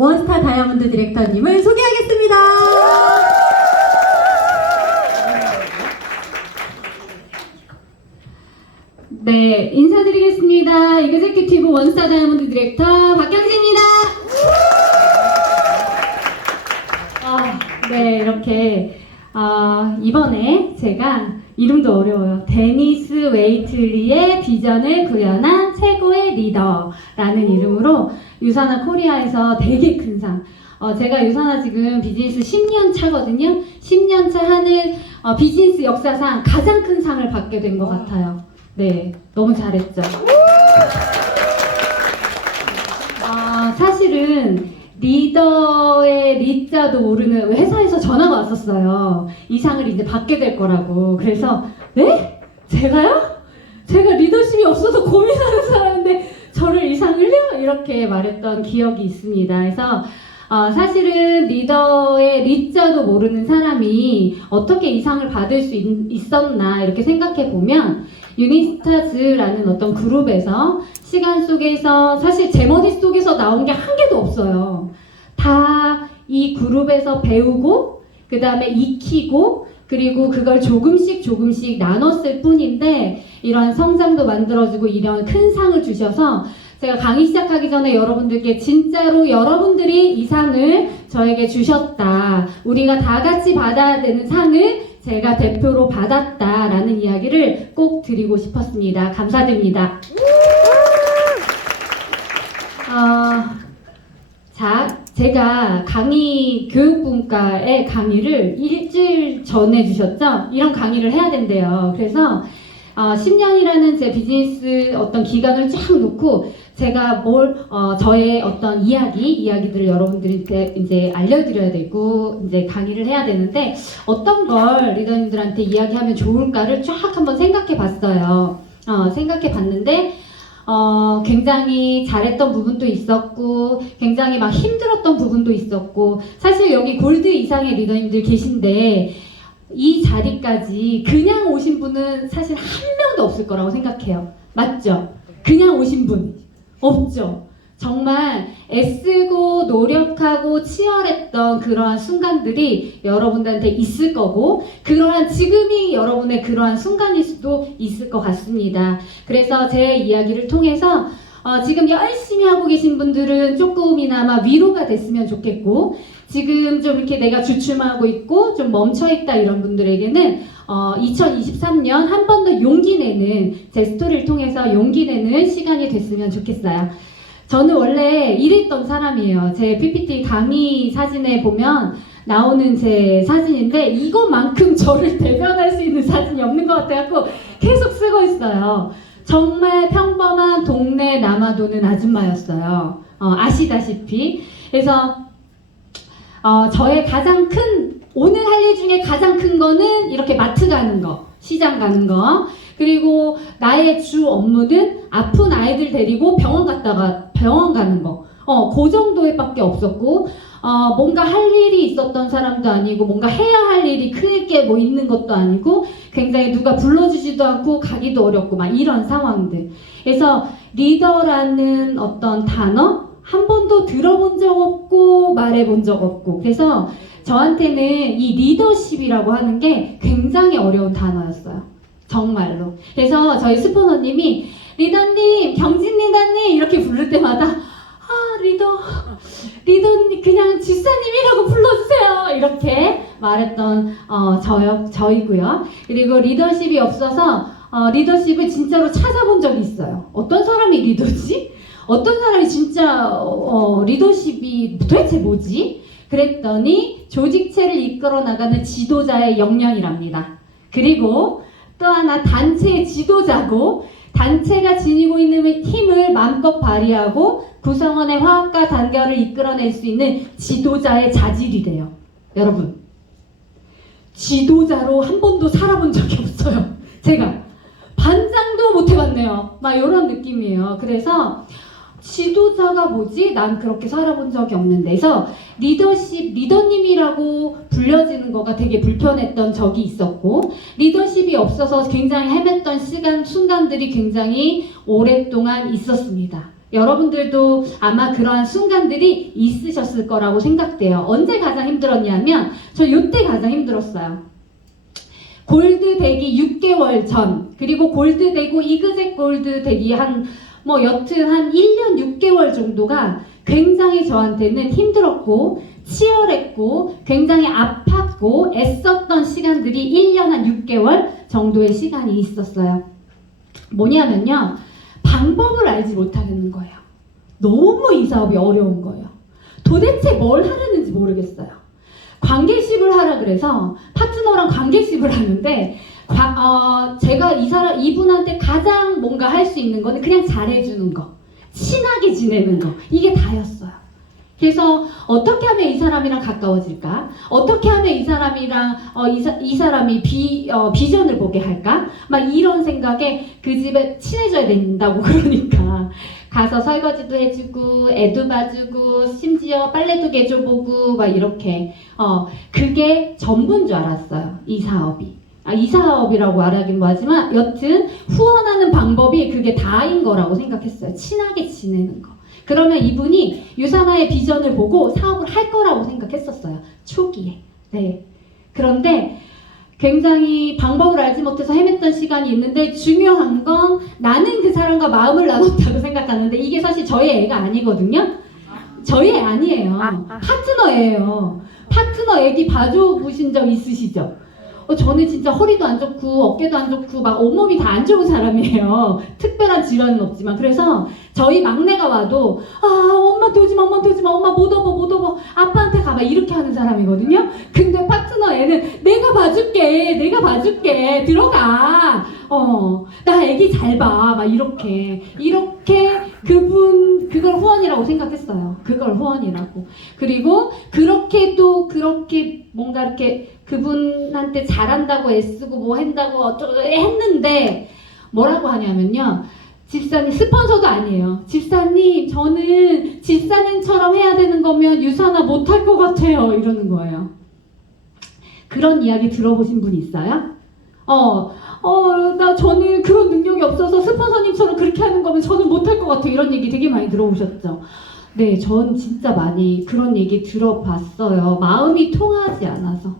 원스타 다이아몬드 디렉터님을 소개하겠습니다. 네, 인사드리겠습니다. 이그제큐티브 원스타 다이아몬드 디렉터 박경진입니다. 네, 이렇게 이번에 제가 이름도 어려워요. 데니스 웨이틀리의 비전을 구현한 최고의 리더라는 이름으로 유산화 코리아에서 되게 큰 상. 제가 유산화 지금 비즈니스 10년 차거든요. 10년 차 하는 비즈니스 역사상 가장 큰 상을 받게 된 것 같아요. 네, 너무 잘했죠. 사실은 리더의 리자도 모르는 회사에서 전화가 왔었어요. 이 상을 이제 받게 될 거라고. 그래서 네? 제가요? 제가 리더십이 없어서 고민하는 사람인데 저를 이 상을요? 이렇게 말했던 기억이 있습니다. 그래서 사실은 리더의 리자도 모르는 사람이 어떻게 이 상을 받을 수 있었나 이렇게 생각해 보면 유니스타즈라는 어떤 그룹에서 시간 속에서 사실 제 머릿속에서 나온 게 한 개도 없어요. 다 이 그룹에서 배우고 그 다음에 익히고 그리고 그걸 조금씩 나눴을 뿐인데 이러한 성장도 만들어주고 이런 큰 상을 주셔서 제가 강의 시작하기 전에 여러분들께 진짜로 여러분들이 이 상을 저에게 주셨다. 우리가 다 같이 받아야 되는 상을 제가 대표로 받았다라는 이야기를 꼭 드리고 싶었습니다. 감사드립니다. 자, 제가 교육분과의 강의를 일주일 전에 주셨죠? 이런 강의를 해야 된대요. 그래서 10년이라는 제 비즈니스 어떤 기간을 쫙 놓고 제가 저의 어떤 이야기들을 여러분들한테 이제 알려드려야 되고 이제 강의를 해야 되는데 어떤 걸 리더님들한테 이야기하면 좋을까를 쫙 한번 생각해 봤어요. 생각해 봤는데 굉장히 잘했던 부분도 있었고 굉장히 막 힘들었던 부분도 있었고 사실 여기 골드 이상의 리더님들 계신데 이 자리까지 그냥 오신 분은 사실 한 명도 없을 거라고 생각해요. 맞죠? 그냥 오신 분 없죠? 정말 애쓰고 노력하고 치열했던 그러한 순간들이 여러분들한테 있을 거고 지금이 여러분의 그러한 순간일 수도 있을 것 같습니다. 그래서 제 이야기를 통해서 지금 열심히 하고 계신 분들은 조금이나마 위로가 됐으면 좋겠고 지금 좀 이렇게 내가 주춤하고 있고 좀 멈춰있다 이런 분들에게는 2023년 한 번 더 용기 내는 제 스토리를 통해서 용기 내는 시간이 됐으면 좋겠어요. 저는 원래 이랬던 사람이에요. 제 PPT 강의 사진에 보면 나오는 제 사진인데 이것만큼 저를 대변할 수 있는 사진이 없는 것 같아서 계속 쓰고 있어요. 정말 평범한 동네 남아도는 아줌마였어요. 아시다시피. 그래서 저의 오늘 할 일 중에 가장 큰 거는 이렇게 마트 가는 거, 시장 가는 거, 그리고 나의 주 업무는 아픈 아이들 데리고 병원 가는 거. 그 정도밖에 없었고, 뭔가 할 일이 있었던 사람도 아니고, 뭔가 해야 할 일이 크게 있는 것도 아니고, 굉장히 누가 불러주지도 않고, 가기도 어렵고, 막 이런 상황들. 그래서 리더라는 어떤 단어, 한 번도 들어본 적 없고, 말해본 적 없고. 그래서 저한테는 이 리더십이라고 하는 게 굉장히 어려운 단어였어요. 정말로. 그래서 저희 스포너님이 리더님, 경진 리더님 이렇게 부를 때마다 리더님 그냥 지사님이라고 불러주세요 이렇게 말했던 저이고요. 그리고 리더십이 없어서 리더십을 진짜로 찾아본 적이 있어요. 어떤 사람이 리더지? 어떤 사람이 진짜 리더십이 도대체 뭐지? 그랬더니 조직체를 이끌어 나가는 지도자의 역량이랍니다. 그리고 또 하나 단체의 지도자고 단체가 지니고 있는 힘을 마음껏 발휘하고 구성원의 화합과 단결을 이끌어낼 수 있는 지도자의 자질이래요. 여러분, 지도자로 한 번도 살아본 적이 없어요. 제가 반장도 못 해봤네요. 막 이런 느낌이에요. 그래서 지도자가 뭐지? 난 그렇게 살아본 적이 없는데. 그래서 리더님이라고 불려지는 거가 되게 불편했던 적이 있었고, 리더십이 없어서 굉장히 헤맸던 순간들이 굉장히 오랫동안 있었습니다. 여러분들도 아마 그러한 순간들이 있으셨을 거라고 생각돼요. 언제 가장 힘들었냐면 저 이때 가장 힘들었어요. 골드 되기 6개월 전, 그리고 골드 되고 이그젝 골드 되기 여튼 한 1년 6개월 정도가 굉장히 저한테는 힘들었고 치열했고 굉장히 아팠고 애썼던 시간들이 1년 한 6개월 정도의 시간이 있었어요. 뭐냐면요, 방법을 알지 못하겠는 거예요. 너무 이 사업이 어려운 거예요. 도대체 뭘 하려는지 모르겠어요. 관계십을 하라 그래서 파트너랑 관계십을 하는데 제가 이분한테 가장 뭔가 할 수 있는 거는 그냥 잘해주는 거, 친하게 지내는 거, 이게 다였어요. 그래서 어떻게 하면 이 사람이랑 가까워질까? 어떻게 하면 이 사람이랑 이 사람이 비전을 보게 할까? 막 이런 생각에 그 집에 친해져야 된다고 그러니까 가서 설거지도 해주고 애도 봐주고 심지어 빨래도 개줘보고 막 이렇게 그게 전부인 줄 알았어요. 이 사업이. 이 사업이라고 말하긴 뭐하지만 여튼 후원하는 방법이 그게 다인 거라고 생각했어요. 친하게 지내는 거. 그러면 이분이 유산화의 비전을 보고 사업을 할 거라고 생각했었어요. 초기에. 네. 그런데 굉장히 방법을 알지 못해서 헤맸던 시간이 있는데 중요한 건 나는 그 사람과 마음을 나눴다고 생각하는데 이게 사실 저희 애가 아니거든요. 저희 애 아니에요. 파트너예요. 파트너 애기 봐줘보신 적 있으시죠? 저는 진짜 허리도 안 좋고 어깨도 안 좋고 막 온몸이 다 안 좋은 사람이에요. 특별한 질환은 없지만. 그래서 저희 막내가 와도 엄마한테 오지마, 엄마한테 오지마, 엄마 못 업어, 아빠한테 가봐, 이렇게 하는 사람이거든요. 근데 파트너 애는 내가 봐줄게, 들어가, 나 애기 잘 봐, 막 이렇게 그걸 후원이라고 생각했어요. 그걸 후원이라고. 그리고 그렇게 뭔가 이렇게 그분한테 잘한다고 애쓰고 뭐 한다고 어쩌고 했는데 뭐라고 하냐면요, 집사님, 스폰서도 아니에요. 집사님, 저는 집사님처럼 해야 되는 거면 유산화 못할 것 같아요, 이러는 거예요. 그런 이야기 들어보신 분 있어요? 저는 그런 능력이 없어서 스폰서님처럼 그렇게 하는 거면 저는 못할 것 같아요, 이런 얘기 되게 많이 들어보셨죠? 네, 전 진짜 많이 그런 얘기 들어봤어요. 마음이 통하지 않아서.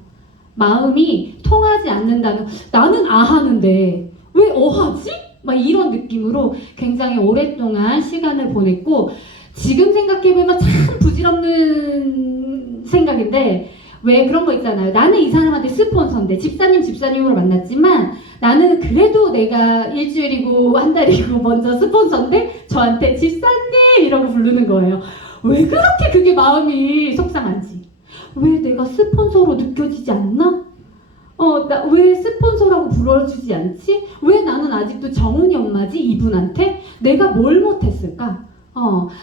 마음이 통하지 않는다는, 나는 하는데 왜 하지? 막 이런 느낌으로 굉장히 오랫동안 시간을 보냈고, 지금 생각해보면 참 부질없는 생각인데, 왜 그런 거 있잖아요. 나는 이 사람한테 스폰서인데 집사님으로 만났지만 나는 그래도 내가 일주일이고 한 달이고 먼저 스폰서인데 저한테 집사님 이러고 부르는 거예요. 왜 그렇게 그게 마음이 속상한지, 왜 내가 스폰서로 느껴지지 않나? 나 왜 스폰서라고 불러주지 않지? 왜 나는 아직도 정은이 엄마지? 이분한테 내가 뭘 못했을까?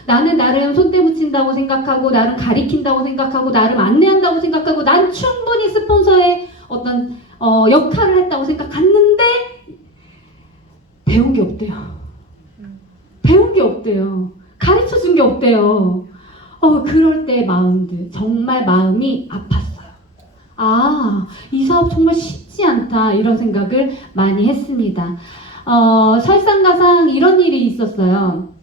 나는 나름 손때 묻힌다고 생각하고, 나름 가리킨다고 생각하고, 나름 안내한다고 생각하고, 난 충분히 스폰서의 어떤 역할을 했다고 생각했는데 배운 게 없대요. 배운 게 없대요. 가르쳐 준 게 없대요. 그럴 때 마음들, 정말 마음이 아팠어요. 이 사업 정말 쉽지 않다, 이런 생각을 많이 했습니다. 설상가상 이런 일이 있었어요.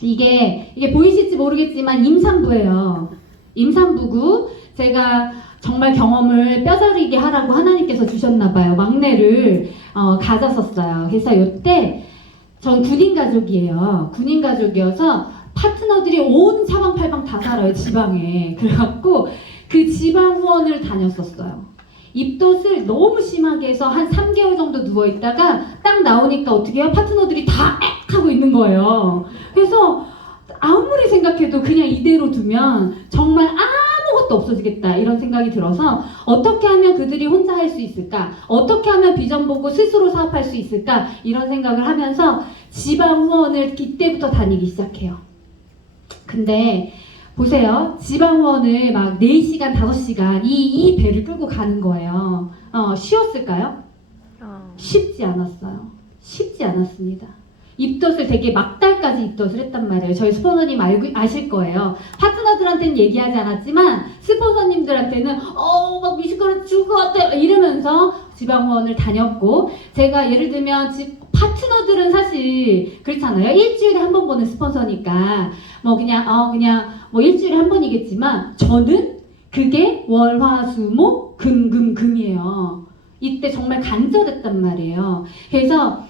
이게 보이실지 모르겠지만 임산부예요. 임산부고 제가 정말 경험을 뼈저리게 하라고 하나님께서 주셨나봐요. 막내를 가졌었어요. 그래서 이때 전 군인 가족이에요. 군인 가족이어서 파트너들이 온 사방팔방 다 살아요, 지방에. 그래갖고 그 지방 후원을 다녔었어요. 입덧을 너무 심하게 해서 한 3개월 정도 누워있다가 딱 나오니까 어떻게 해요? 파트너들이 다 액! 하고 있는 거예요. 그래서 아무리 생각해도 그냥 이대로 두면 정말 아무것도 없어지겠다, 이런 생각이 들어서 어떻게 하면 그들이 혼자 할 수 있을까? 어떻게 하면 비전 보고 스스로 사업할 수 있을까? 이런 생각을 하면서 지방 후원을 이때부터 다니기 시작해요. 근데 보세요. 지방 후원을 막 4시간, 5시간 이 배를 끌고 가는 거예요. 쉬웠을까요? 쉽지 않았어요. 쉽지 않았습니다. 입덧을 되게 막달까지 입덧을 했단 말이에요. 저희 스폰서님 아실 거예요. 파트너들한테는 얘기하지 않았지만 스폰서님들한테는 막 미식가루 죽을 것 같아 이러면서 지방 후원을 다녔고, 제가 예를 들면 파트너 파트너들은 사실 그렇잖아요. 일주일에 한 번 보는 스폰서니까 뭐 그냥 뭐 일주일에 한 번이겠지만 저는 그게 월화수목금금금이에요. 이때 정말 간절했단 말이에요. 그래서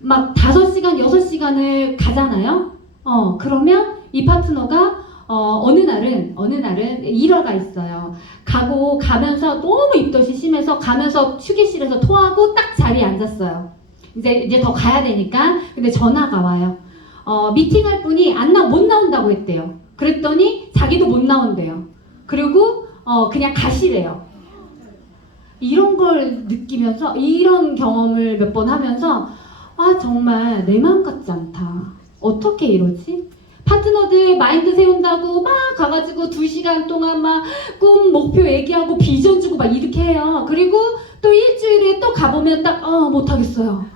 막 5시간, 6시간을 가잖아요. 그러면 이 파트너가 어느 날은 일화가 있어요. 가면서 너무 입덧이 심해서 가면서 휴게실에서 토하고 딱 자리에 앉았어요. 이제 더 가야 되니까. 근데 전화가 와요. 미팅할 분이 못 나온다고 했대요. 그랬더니 자기도 못 나온대요. 그리고 그냥 가시래요. 이런 걸 느끼면서 이런 경험을 몇 번 하면서 아 정말 내 마음 같지 않다. 어떻게 이러지? 파트너들 마인드 세운다고 막 가가지고 2시간 동안 막 꿈 목표 얘기하고 비전 주고 막 이렇게 해요. 그리고 또 일주일에 또 가보면 딱 못하겠어요.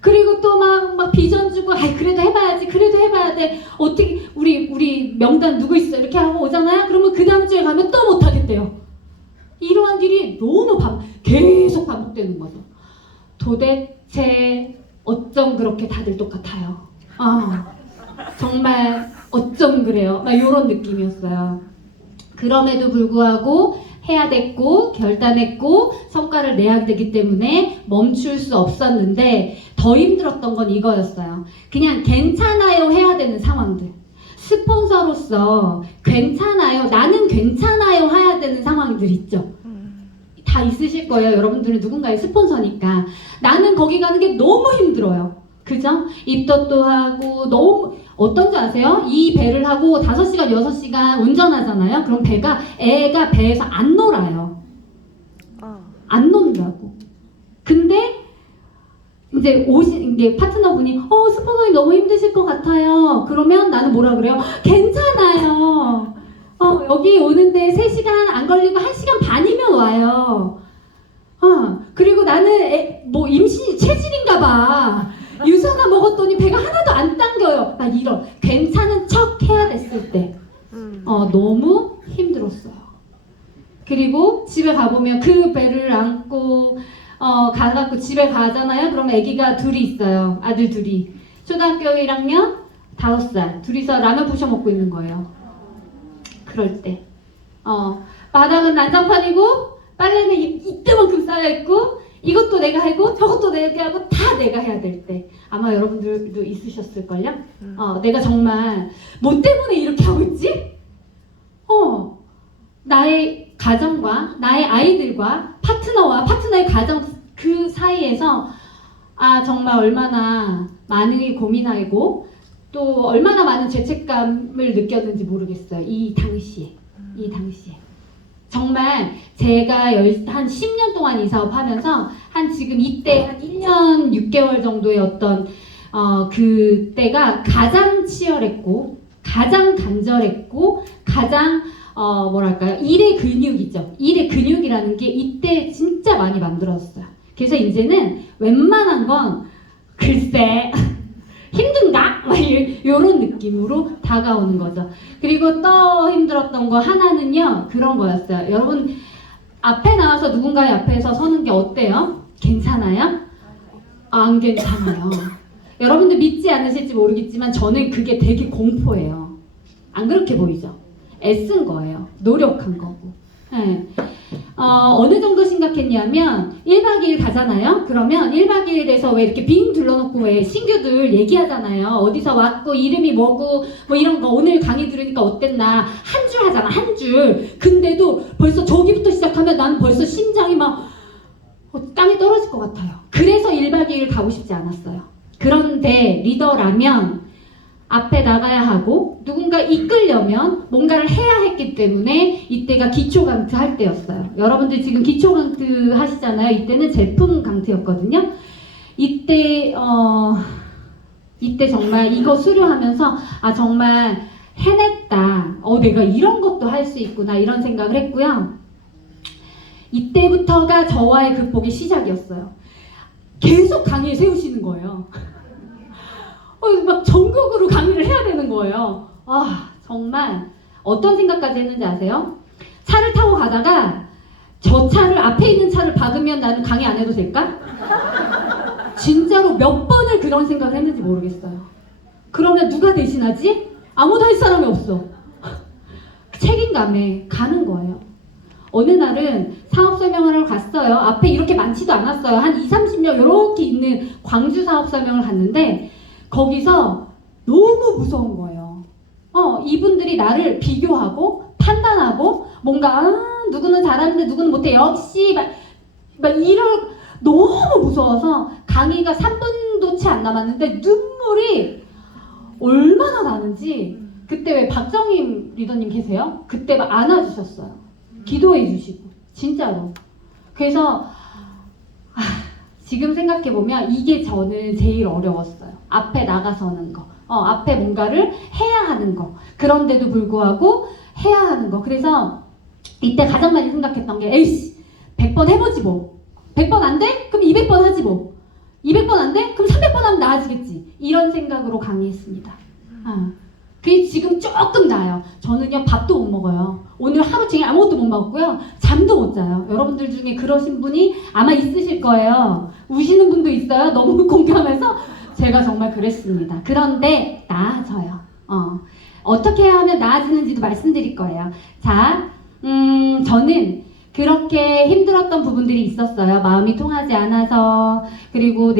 그리고 또 막 비전 주고 그래도 해봐야지, 그래도 해봐야 돼. 어떻게 우리 명단 누구 있어 이렇게 하고 오잖아요. 그러면 그 다음 주에 가면 또 못하겠대요. 이러한 일이 너무 계속 반복되는 거죠. 도대체 어쩜 그렇게 다들 똑같아요. 정말 어쩜 그래요. 막 이런 느낌이었어요. 그럼에도 불구하고 해야 됐고 결단했고 성과를 내야 되기 때문에 멈출 수 없었는데 더 힘들었던 건 이거였어요. 그냥 괜찮아요 해야 되는 상황들. 스폰서로서 괜찮아요, 나는 괜찮아요 해야 되는 상황들 있죠. 다 있으실 거예요. 여러분들은 누군가의 스폰서니까. 나는 거기 가는 게 너무 힘들어요. 그죠? 입덧도 하고 너무 어떤지 아세요? 이 배를 하고 5시간, 6시간 운전하잖아요. 그럼 애가 배에서 안 놀아요. 안 논다고. 근데 이제 이게 파트너분이 스폰서님 너무 힘드실 것 같아요. 그러면 나는 뭐라 그래요? 괜찮아요. 여기 오는데 3시간 안 걸리고 1시간 반이면 와요. 그리고 나는 뭐 임신이 체질인가 봐. 유산균 먹었더니 배가 하나도 안 당겨요. 나 이런 괜찮은 척 해야 됐을 때 너무 힘들었어요. 그리고 집에 가보면 그 배를 안고 가갖고 집에 가잖아요. 그러면 아기가 둘이 있어요. 아들 둘이. 초등학교 1학년 5살 둘이서 라면 부셔 먹고 있는 거예요. 그럴 때 바닥은 난장판이고 빨래는 이때만큼 쌓여있고 이것도 내가 하고 저것도 내가 하고 다 내가 해야 될 때 아마 여러분들도 있으셨을걸요? 내가 정말 뭐 때문에 이렇게 하고 있지? 나의 가정과 나의 아이들과 파트너의 가정 그 사이에서 정말 얼마나 많이 고민하고 또 얼마나 많은 죄책감을 느꼈는지 모르겠어요. 이 당시에 정말 제가 한 10년 동안 이 사업 하면서 지금 이때 한 1년 6개월 정도의 어떤 그때가 가장 치열했고 가장 간절했고 가장 뭐랄까요, 일의 근육이죠. 일의 근육이라는 게 이때 진짜 많이 만들었어요. 그래서 이제는 웬만한 건 글쎄 힘든가? 막 이런 느낌으로 다가오는 거죠. 그리고 또 힘들었던 거 하나는요, 그런 거였어요. 여러분 앞에 나와서 누군가의 앞에서 서는 게 어때요? 괜찮아요? 안 괜찮아요. 여러분들 믿지 않으실지 모르겠지만 저는 그게 되게 공포예요. 안 그렇게 보이죠? 애쓴 거예요. 노력한 거고. 네. 어느 정도 심각했냐면 1박 2일 가잖아요. 그러면 1박 2일에서 왜 이렇게 빙 둘러놓고 왜 신규들 얘기하잖아요. 어디서 왔고 이름이 뭐고 뭐 이런 거 오늘 강의 들으니까 어땠나 한 줄 하잖아. 한 줄. 근데도 벌써 저기부터 시작하면 나는 벌써 심장이 막 땅에 떨어질 것 같아요. 그래서 1박 2일 가고 싶지 않았어요. 그런데 리더라면 앞에 나가야 하고 누군가 이끌려면 뭔가를 해야 했기 때문에 이때가 기초 강트 할 때였어요. 여러분들 지금 기초 강트 하시잖아요. 이때는 제품 강트였거든요. 이때 정말 이거 수료하면서 정말 해냈다. 내가 이런 것도 할 수 있구나 이런 생각을 했고요. 이때부터가 저와의 극복의 시작이었어요. 계속 강의를 세우시는 거예요. 막 전국으로 강의를 해야 되는 거예요. 정말 어떤 생각까지 했는지 아세요? 차를 타고 가다가 저 차를 앞에 있는 차를 박으면 나는 강의 안 해도 될까? 진짜로 몇 번을 그런 생각을 했는지 모르겠어요. 그러면 누가 대신하지? 아무도 할 사람이 없어. 책임감에 가는 거예요. 어느 날은 사업 설명하러 갔어요. 앞에 이렇게 많지도 않았어요. 한 20, 30명 이렇게 있는 광주 사업 설명을 갔는데 거기서 너무 무서운 거예요. 이분들이 나를 비교하고 판단하고 뭔가 누구는 잘하는데 누구는 못해. 역시 막 이런 너무 무서워서 강의가 3분도 채 안 남았는데 눈물이 얼마나 나는지 그때 왜 박정임 리더님 계세요? 그때 막 안아주셨어요. 기도해 주시고 진짜로. 그래서 지금 생각해보면 이게 저는 제일 어려웠어요. 앞에 나가서는 거, 앞에 뭔가를 해야 하는 거, 그런데도 불구하고 해야 하는 거. 그래서 이때 가장 많이 생각했던 게 에이씨 100번 해보지 뭐. 100번 안 돼? 그럼 200번 하지 뭐. 200번 안 돼? 그럼 300번 하면 나아지겠지. 이런 생각으로 강의했습니다. 그게 지금 조금 나아요. 저는요 밥도 못 먹어요. 오늘 하루 종일 아무것도 못 먹었고요. 잠도 못 자요. 여러분들 중에 그러신 분이 아마 있으실 거예요. 우시는 분도 있어요. 너무 공감해서 제가 정말 그랬습니다. 그런데 나아져요. 어떻게 하면 나아지는지도 말씀드릴 거예요. 자, 저는 그렇게 힘들었던 부분들이 있었어요. 마음이 통하지 않아서, 그리고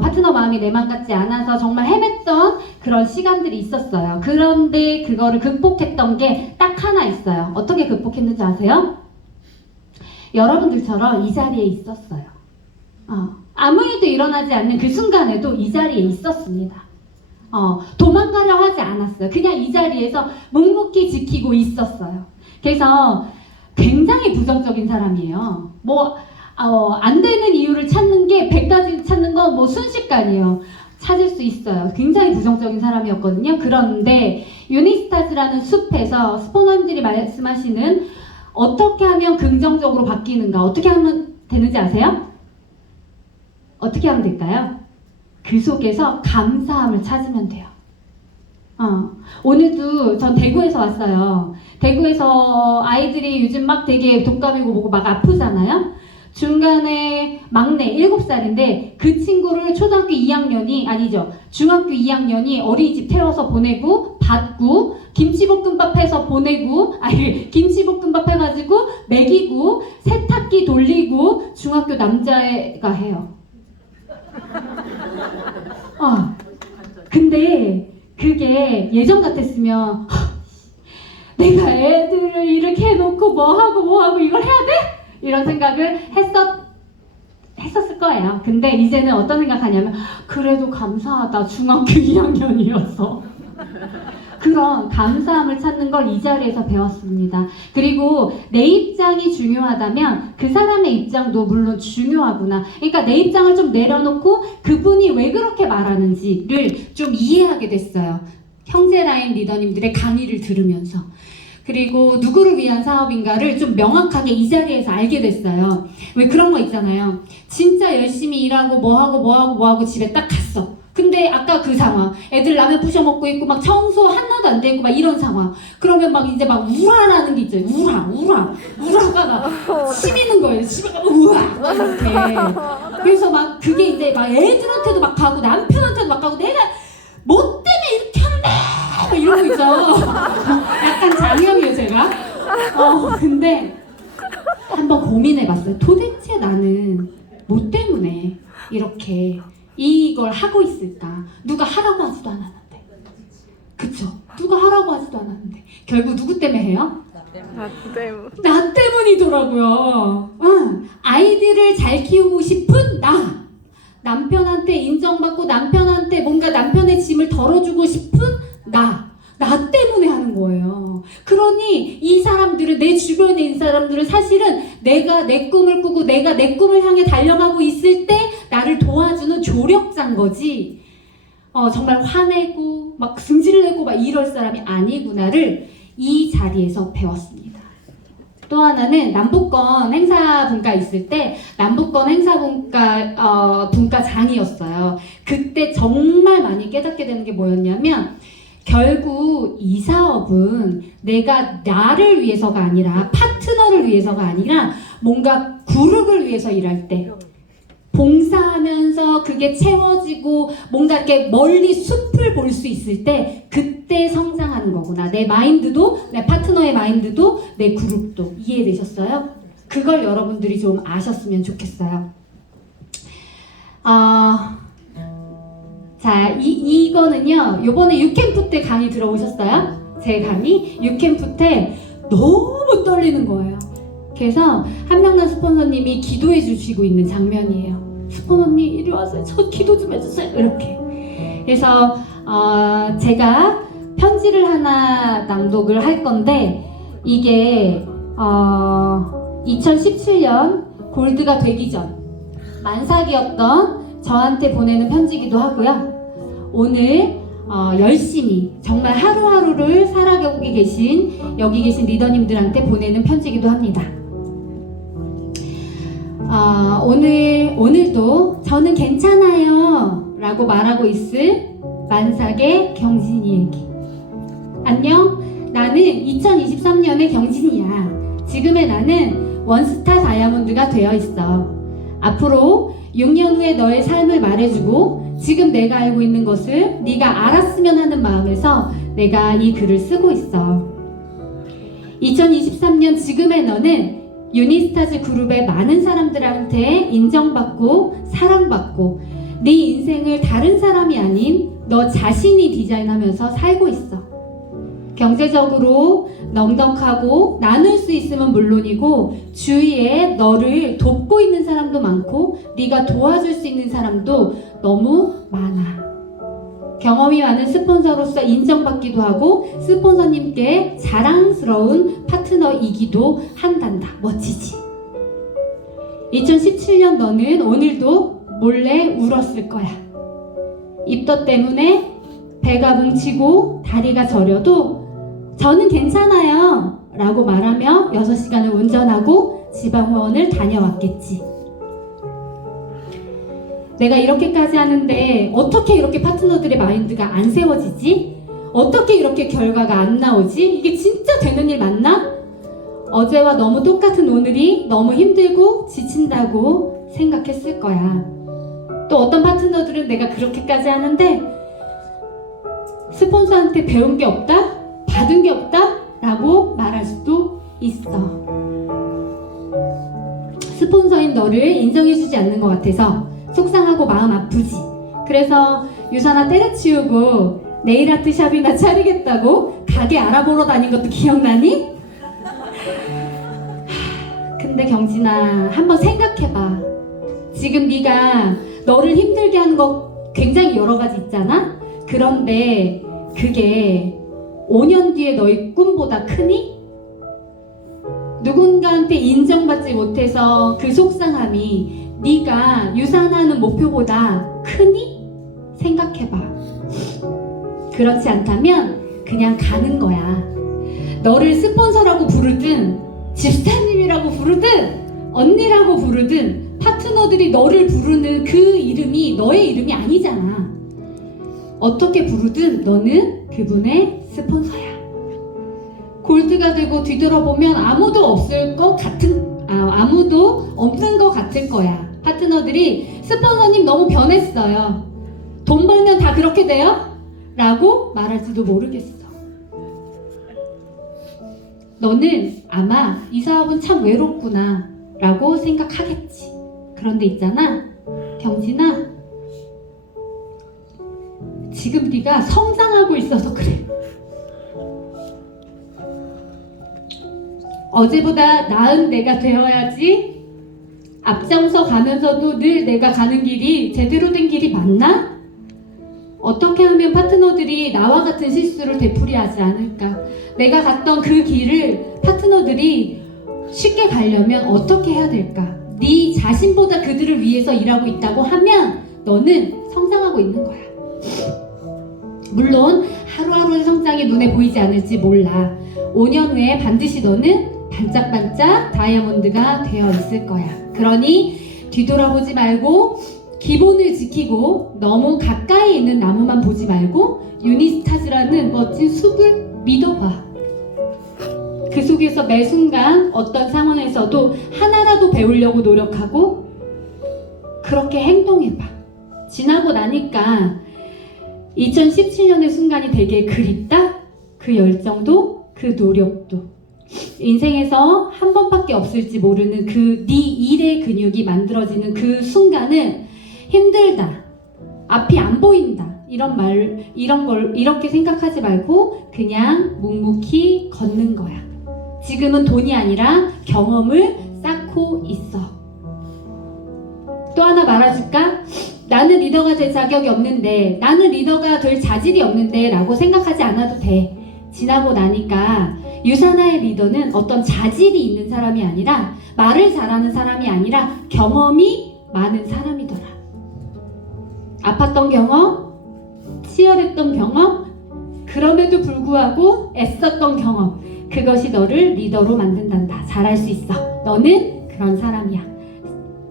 파트너 마음이 내 맘 같지 않아서 정말 헤맸던 그런 시간들이 있었어요. 그런데 그거를 극복했던 게 딱 하나 있어요. 어떻게 극복했는지 아세요? 여러분들처럼 이 자리에 있었어요. 아무 일도 일어나지 않는 그 순간에도 이 자리에 있었습니다. 도망가려 하지 않았어요. 그냥 이 자리에서 묵묵히 지키고 있었어요. 그래서 굉장히 부정적인 사람이에요. 안 되는 이유를 찾는 게 100가지 찾는 건 순식간이에요. 찾을 수 있어요. 굉장히 부정적인 사람이었거든요. 그런데 유니스타즈라는 숲에서 스포너님들이 말씀하시는 어떻게 하면 긍정적으로 바뀌는가, 어떻게 하면 되는지 아세요? 어떻게 하면 될까요? 그 속에서 감사함을 찾으면 돼요. 오늘도 전 대구에서 왔어요. 대구에서 아이들이 요즘 막 되게 독감이고 뭐고 막 아프잖아요. 중간에 막내 7살인데 그 친구를 중학교 2학년이 어린이집 태워서 보내고 받고 김치볶음밥 해서 보내고 김치볶음밥 해가지고 먹이고 세탁기 돌리고 중학교 남자애가 해요. 근데 그게 예전 같았으면 내가 애들을 이렇게 해놓고 뭐하고 이걸 해야 돼? 이런 생각을 했었을 거예요. 근데 이제는 어떤 생각하냐면 그래도 감사하다. 중학교 2학년이어서. 그런 감사함을 찾는 걸 이 자리에서 배웠습니다. 그리고 내 입장이 중요하다면 그 사람의 입장도 물론 중요하구나. 그러니까 내 입장을 좀 내려놓고 그분이 왜 그렇게 말하는지를 좀 이해하게 됐어요. 형제라인 리더님들의 강의를 들으면서. 그리고 누구를 위한 사업인가를 좀 명확하게 이 자리에서 알게 됐어요. 왜 그런 거 있잖아요. 진짜 열심히 일하고 뭐하고 집에 딱 갔어. 근데 아까 그 상황, 애들 라면 부셔 먹고 있고 막 청소 하나도 안 되고 막 이런 상황. 그러면 막 이제 막 우라라는 게 있죠. 우라가 막 치미는 거예요. 집에 가면 우라 이렇게. 그래서 막 그게 이제 막 애들한테도 막 가고 남편한테도 막 가고 내가 뭐 때문에 이렇게 하는데 막 이런 거 있죠. 약간 장염이에요 제가. 근데 한번 고민해봤어요. 도대체 나는 뭐 때문에 이렇게 이걸 하고 있을까? 누가 하라고 하지도 않았는데. 그쵸? 누가 하라고 하지도 않았는데. 결국 누구 때문에 해요? 나 때문이더라고요. 아이들을 잘 키우고 싶은 나. 남편한테 인정받고 남편한테 뭔가 남편의 짐을 덜어주고 싶은 나 때문에 하는 거예요. 그러니 이 사람들은, 내 주변에 있는 사람들은 사실은 내가 내 꿈을 꾸고 내가 내 꿈을 향해 달려가고 있을 때 나를 도와주는 조력자인 거지, 정말 화내고 막 승질내고 막 이럴 사람이 아니구나를 이 자리에서 배웠습니다. 또 하나는 남북권 행사분과 있을 때 남북권 행사분과 분과장이었어요. 그때 정말 많이 깨닫게 되는 게 뭐였냐면, 결국 이 사업은 내가 나를 위해서가 아니라, 파트너를 위해서가 아니라 뭔가 그룹을 위해서 일할 때, 봉사하면서 그게 채워지고 뭔가 이렇게 멀리 숲을 볼 수 있을 때 그때 성장하는 거구나. 내 마인드도, 내 파트너의 마인드도, 내 그룹도. 이해되셨어요? 그걸 여러분들이 좀 아셨으면 좋겠어요. 자, 이거는요, 요번에 유캠프 때 강의 들어오셨어요? 제 강의? 유캠프 때 너무 떨리는 거예요. 그래서 한명란 스폰서님이 기도해 주시고 있는 장면이에요. 스폰서님 이리 와서 저 기도 좀 해주세요. 이렇게. 그래서 제가 편지를 하나 낭독을 할 건데 이게 2017년 골드가 되기 전 만삭이었던 저한테 보내는 편지기도 하고요. 오늘 열심히 정말 하루하루를 살아가고 계신 여기 계신 리더님들한테 보내는 편지기도 합니다. 오늘도 저는 괜찮아요 라고 말하고 있을 만삭의 경진이에게. 안녕, 나는 2023년의 경진이야. 지금의 나는 원스타 다이아몬드가 되어 있어. 앞으로 6년 후에 너의 삶을 말해주고 지금 내가 알고 있는 것을 네가 알았으면 하는 마음에서 내가 이 글을 쓰고 있어. 2023년 지금의 너는 유니스타즈 그룹의 많은 사람들한테 인정받고 사랑받고 네 인생을 다른 사람이 아닌 너 자신이 디자인하면서 살고 있어. 경제적으로 넉넉하고 나눌 수 있으면 물론이고 주위에 너를 돕고 있는 사람도 많고 네가 도와줄 수 있는 사람도 너무 많아. 경험이 많은 스폰서로서 인정받기도 하고 스폰서님께 자랑스러운 파트너이기도 한단다. 멋지지? 2017년 너는 오늘도 몰래 울었을 거야. 입덧 때문에 배가 뭉치고 다리가 저려도 저는 괜찮아요 라고 말하며 6시간을 운전하고 지방호원을 다녀왔겠지. 내가 이렇게까지 하는데 어떻게 이렇게 파트너들의 마인드가 안 세워지지? 어떻게 이렇게 결과가 안 나오지? 이게 진짜 되는 일 맞나? 어제와 너무 똑같은 오늘이 너무 힘들고 지친다고 생각했을 거야. 또 어떤 파트너들은 내가 그렇게까지 하는데 스폰서한테 배운 게 없다? 받은 게 없다? 라고 말할 수도 있어. 스폰서인 너를 인정해주지 않는 것 같아서 속상하고 마음 아프지. 그래서 유산아 때려치우고 네일아트 샵이나 차리겠다고 가게 알아보러 다닌 것도 기억나니? 근데 경진아, 한번 생각해봐. 지금 네가 너를 힘들게 하는 거 굉장히 여러 가지 있잖아? 그런데 그게 5년 뒤에 너의 꿈보다 크니? 누군가한테 인정받지 못해서 그 속상함이 네가 유산하는 목표보다 크니? 생각해봐. 그렇지 않다면 그냥 가는 거야. 너를 스폰서라고 부르든 집사님이라고 부르든 언니라고 부르든 파트너들이 너를 부르는 그 이름이 너의 이름이 아니잖아. 어떻게 부르든 너는 그분의 스폰서야. 골드가 되고 뒤돌아보면 아무도 없을 것 같은 아무도 없는 것 같을 거야. 파트너들이 스폰서님 너무 변했어요. 돈 벌면 다 그렇게 돼요? 라고 말할지도 모르겠어. 너는 아마 이 사업은 참 외롭구나 라고 생각하겠지. 그런데 있잖아, 경진아, 지금 네가 성장하고 있어서 그래. 어제보다 나은 내가 되어야지. 앞장서 가면서도 늘 내가 가는 길이 제대로 된 길이 맞나? 어떻게 하면 파트너들이 나와 같은 실수를 되풀이하지 않을까? 내가 갔던 그 길을 파트너들이 쉽게 가려면 어떻게 해야 될까? 네 자신보다 그들을 위해서 일하고 있다고 하면 너는 성장하고 있는 거야. 물론 하루하루의 성장이 눈에 보이지 않을지 몰라. 5년 후에 반드시 너는 반짝반짝 다이아몬드가 되어 있을 거야. 그러니 뒤돌아보지 말고 기본을 지키고 너무 가까이 있는 나무만 보지 말고 유니스타즈라는 멋진 숲을 믿어봐. 그 속에서 매 순간 어떤 상황에서도 하나라도 배우려고 노력하고 그렇게 행동해봐. 지나고 나니까 2017년의 순간이 되게 그립다? 그 열정도, 그 노력도. 인생에서 한 번밖에 없을지 모르는 그 네 일의 근육이 만들어지는 그 순간은 힘들다. 앞이 안 보인다. 이런 걸 이렇게 생각하지 말고 그냥 묵묵히 걷는 거야. 지금은 돈이 아니라 경험을 쌓고 있어. 또 하나 말해줄까? 나는 리더가 될 자격이 없는데, 나는 리더가 될 자질이 없는데 라고 생각하지 않아도 돼. 지나고 나니까 유사나의 리더는 어떤 자질이 있는 사람이 아니라, 말을 잘하는 사람이 아니라 경험이 많은 사람이더라. 아팠던 경험, 치열했던 경험, 그럼에도 불구하고 애썼던 경험, 그것이 너를 리더로 만든단다. 잘할 수 있어. 너는 그런 사람이야.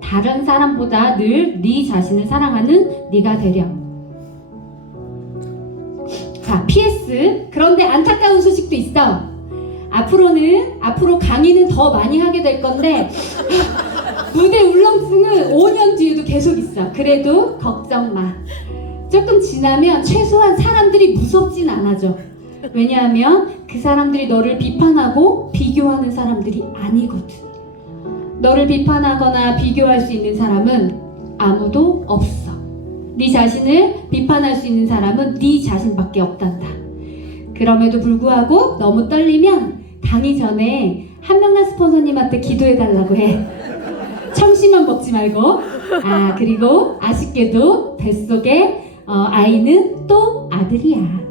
다른 사람보다 늘 네 자신을 사랑하는 네가 되렴. 자, PS. 그런데 안타까운 소식도 있어. 앞으로 강의는 더 많이 하게 될 건데 무대 울렁증은 5년 뒤에도 계속 있어. 그래도 걱정 마. 조금 지나면 최소한 사람들이 무섭진 않아져. 왜냐하면 그 사람들이 너를 비판하고 비교하는 사람들이 아니거든. 너를 비판하거나 비교할 수 있는 사람은 아무도 없어. 네 자신을 비판할 수 있는 사람은 네 자신밖에 없단다. 그럼에도 불구하고 너무 떨리면 강의 전에 한명란 스폰서님한테 기도해달라고 해. 청심만 먹지 말고. 그리고 아쉽게도 뱃속에 아이는 또 아들이야.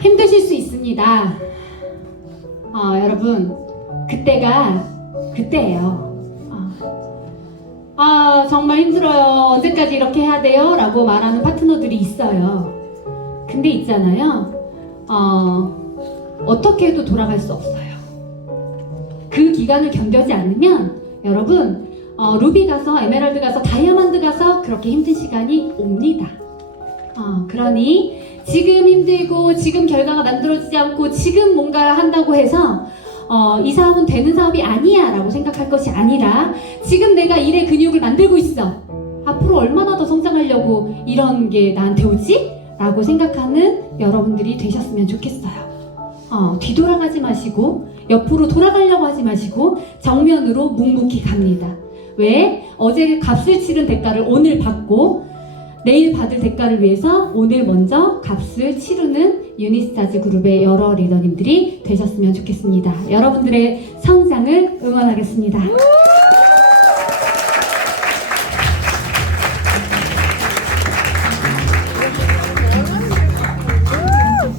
힘드실 수 있습니다. 여러분, 그때가 그때예요. 정말 힘들어요. 언제까지 이렇게 해야 돼요? 라고 말하는 파트너들이 있어요. 근데 있잖아요. 어떻게 해도 돌아갈 수 없어요. 그 기간을 견뎌지 않으면 여러분, 루비 가서, 에메랄드 가서, 다이아몬드 가서 그렇게 힘든 시간이 옵니다. 그러니 지금 힘들고 지금 결과가 만들어지지 않고 지금 뭔가 한다고 해서 이 사업은 되는 사업이 아니야 라고 생각할 것이 아니라, 지금 내가 일의 근육을 만들고 있어. 앞으로 얼마나 더 성장하려고 이런 게 나한테 오지? 라고 생각하는 여러분들이 되셨으면 좋겠어요. 뒤돌아가지 마시고 옆으로 돌아가려고 하지 마시고 정면으로 묵묵히 갑니다. 왜? 어제 값을 치른 대가를 오늘 받고 내일 받을 대가를 위해서 오늘 먼저 값을 치르는 유니스타즈 그룹의 여러 리더님들이 되셨으면 좋겠습니다. 여러분들의 성장을 응원하겠습니다.